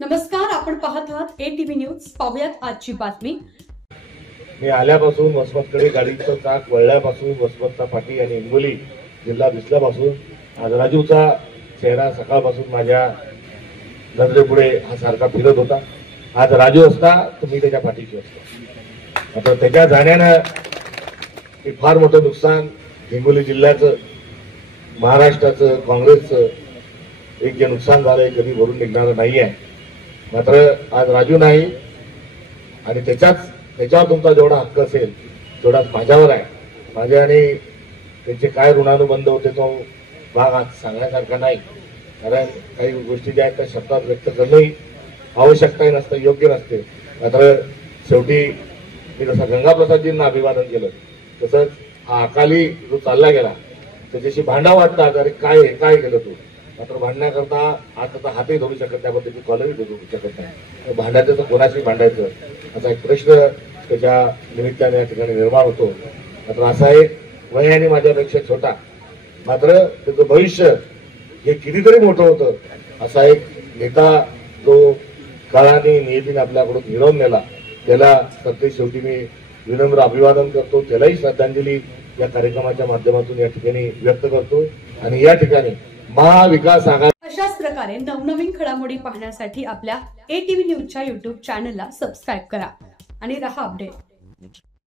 नमस्कार, आपण पाहत आहात ATV न्यूज। पाहूयात आजची बातमी। मी आल्यापासून वसमतकडे गाडीचं चाक वळल्यापासून वसमतचा पाठी आणि हिंगोली जिल्हा दिसल्यापासून आज राजूचा चेहरा सकाळपासून माझ्या नजरेपुढे हा सारखा फिरत होता। आज राजू असता तर मी त्याच्या पाठीशी असतो। आता त्याच्या जाण्यानं फार मोठं नुकसान हिंगोली जिल्ह्याचं, महाराष्ट्राचं, काँग्रेसचं एक जे नुकसान झालंय कधी भरून निघणारं नाही आहे। मात्र आज राजू नाही आणि त्याच्यावर तुमचा जेवढा हक्क असेल तेवढाच माझ्यावर आहे। माझ्या आणि त्यांचे काय ऋणानुबंध होते तो भाग आज सांगण्यासारखा नाही, कारण काही गोष्टी ज्या आहेत त्या शब्दात व्यक्त करणंही आवश्यकताही नसतं, योग्य नसते। मात्र शेवटी मी जसं गंगाप्रसादजींना अभिवादन केलं तसंच हा अकाली जो चालला गेला त्याच्याशी भांडा वाटतात, अरे काय केलं तू। मात्र भांडण्याकरता आता हातही धरू शकत नाही, आपण त्याची कॉलरही धरू शकत नाही। भांडायचं तर कोणाशी भांडायचं असा एक प्रश्न त्याच्या निमित्ताने या ठिकाणी निर्माण होतो। मात्र असा एक वयाने माझ्यापेक्षा छोटा मात्र त्याचं भविष्य हे कितीतरी मोठं होतं असा एक नेता जो काळाने नियतीने आपल्याकडून हिरवून नेला, त्याला प्रत्येक शेवटी मी विनम्र अभिवादन करतो, त्यालाही श्रद्धांजली या कार्यक्रमाच्या माध्यमातून या ठिकाणी व्यक्त करतो। आणि या ठिकाणी महाविकास आघाडी अशाच प्रकारे नवनवीन घडामोडी पाहण्यासाठी आपल्या ATV न्यूजच्या YouTube चॅनलला सबस्क्राइब करा आणि रहा अपडेट।